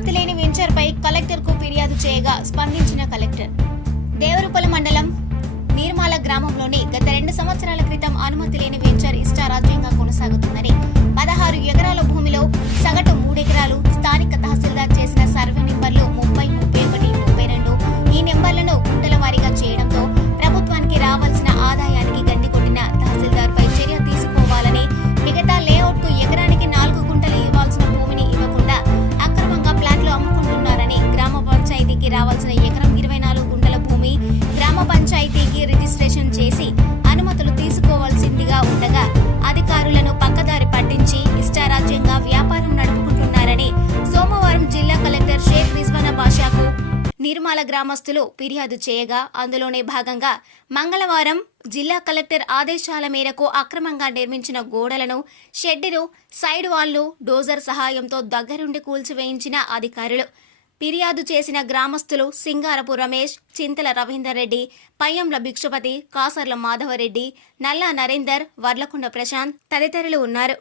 అనుమతి లేని వెంచర్పై కలెక్టర్కు ఫిర్యాదు చేయగా స్పందించిన కలెక్టర్. దేవరుపల్లి మండలం నీర్మాల గ్రామంలోని గత 2 సంవత్సరాల క్రితం అనుమతి లేని వెంచర్ ఇష్టారాజ్యంగా కొనసాగుతుందని 16 ఎకరాల భూమిలో సగటు 3 ఎకరాలు స్థానిక తహసీల్దార్ చేసిన సర్వే నెంబర్లు 30, 31, 32 ఈ నెంబర్లను గుంటల వారీగా చేయడంతో ప్రభుత్వానికి రావాల్సిన ఆదాయానికి గండి కొట్టిన తహసీల్దార్పై చర్య తీసుకోవాలని, మిగతా లేఅవుట్కు ఎకరానికి 4 గుంటలు ఇవ్వాల్సిన భూమిని ఇవ్వకుండా అక్రమంగా ప్లాట్లు అమ్ముకుంటున్నారని, గ్రామ పంచాయతీకి రావాల్సిన ఎకరం 24 గుంటల భూమి గ్రామ పంచాయతీకి రిజిస్ట్రేషన్ చేసి అనుమతులు తీసుకోవాల్సిందిగా ఉండగా అధికారులను పక్కదారి పట్టించి ఇష్టారాజ్యంగా వ్యాపారం నడుపుకుంటున్నారని సోమవారం జిల్లా కలెక్టర్ షేక్ రిజ్వానా బాషాకు నిర్మాల గ్రామస్తులు ఫిర్యాదు చేయగా, అందులోనే భాగంగా మంగళవారం జిల్లా కలెక్టర్ ఆదేశాల మేరకు అక్రమంగా నిర్మించిన గోడలను, షెడ్డును, సైడ్ వాల్ను డోజర్ సహాయంతో దగ్గరుండి కూల్చివేయించిన అధికారులు. ఫిర్యాదు చేసిన గ్రామస్తులు సింగారపు రమేష్, చింతల రవీందర్ రెడ్డి, పయ్యంల భిక్షపతి, కాసర్ల మాధవరెడ్డి, నల్లా నరేందర్, వర్లకొండ ప్రశాంత్ తదితరులు ఉన్నారు.